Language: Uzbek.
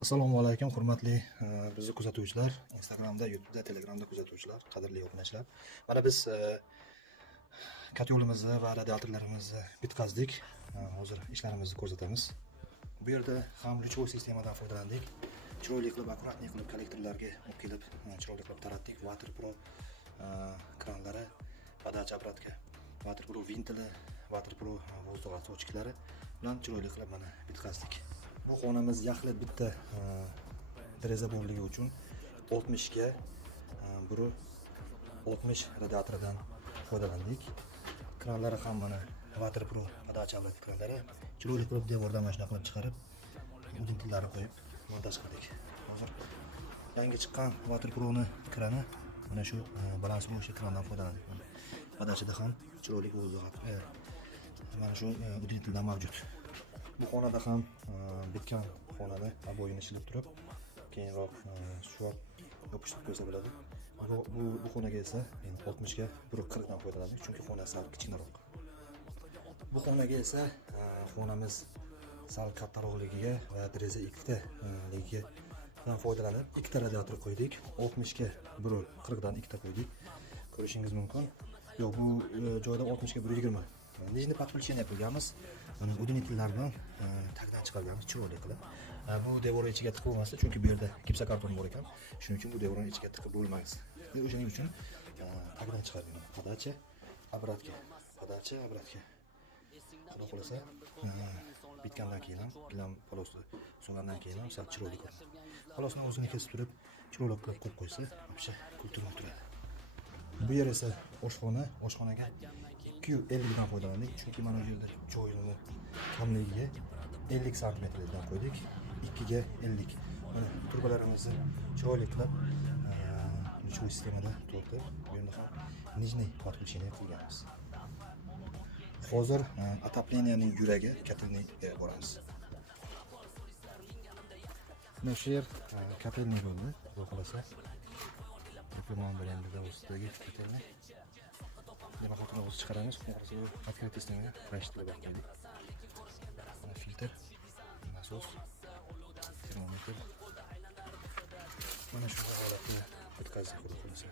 Assalomu alaykum, hurmatli bizni kuzatuvchilar, Instagramda, YouTube'da, Telegramda kuzatuvchilar, qadrli obunachilar. Mana biz kotyolimizni va radiatorlarimizni bitkazdik. Hozir ishlarimizni ko'rsatamiz. Bu yerda ham luchevой sistemadan foydalandik. Chiroyli qilib, akkuratli qilib kollektorlarga olib kelib, chiroyli qilib taratdik. Water Pro kranlari, подача обратка, Water Pro vintili, Water Pro vozdugh отсочкалari bilan chiroyli qilib mana bitkazdik. Bu xonamiz yaxlit bitta deraza borligi uchun 60 ga 60 radiatordan foydalandik. Kranlari ham mana Water Pro подача обратка kranlari. Chiroyli qilib devordan mana shunday qilib chiqarib, udintillarni qo'yib montaj qildik. Hozir yangi chiqqan Water Pro'ni krani mana shu balanslovchi krandan foydalandik. Podachada ham chiroyli vozdugh mana shu udintillar mavjud. Bu xonada ham bitgan xonani aboyini shilib turib, keyinroq shuab yopishtirib qo'ysa bo'ladi. Bu xonaga esa 60 ga 40 dan foydalandik, chunki xona sal kichikroq. Bu xonaga esa xonamiz sal kattaroqligiga va deraza ikkitaligiga foydalanib, ikkita radiator qo'ydik. 60 ga 40 dan ikkita qo'ydik. Ko'rishingiz mumkin. Yo'q, bu joyda 60 ga 120. Nijni подключение qilganmiz. Mana udinitellar bilan tagdan chiqarganmiz chiroyli qilib. Bu devor ichiga tiqib bo'lmasdi, chunki bu yerda gipsokarton bor ekan. Shuning uchun bu devorning ichiga tiqib bo'lmaymiz. O'shaning uchun tagdan chiqardim. Подача, обратка, подача, обратка. Xudo xolasa, bitgandan keyin ham, gilam polosni so'ngandan keyin ham sal chiroyli ko'rinadi. Polosni o'zini kesib turib, chiroyli qilib qo'yib qo'ysa, вообще kulturali turadi. Bu yer esa oshxonaga 250 dan foydalandik, chunki mana bu yerda joyini kamligiga 50 sm dan qo'ydik. 2 ga 50. Mana turbalarimizni chiroyli qilib luchevой sistemada tortib, bu yerda ham nijniy подключение qilganmiz. Hozir отоплениyaning yuragi kotelni boramiz. Mana shu yer kotelni bo'ldi, xudo xolasa. Reklama bilan da ustidagi kotelni. Nima xotini o'zi chiqaramiz, xudo открытый sistemaga rashtlab qo'ydik. Filtr, nasos, termometr. Mana shu holatda bitkazdik, xudo xolasa.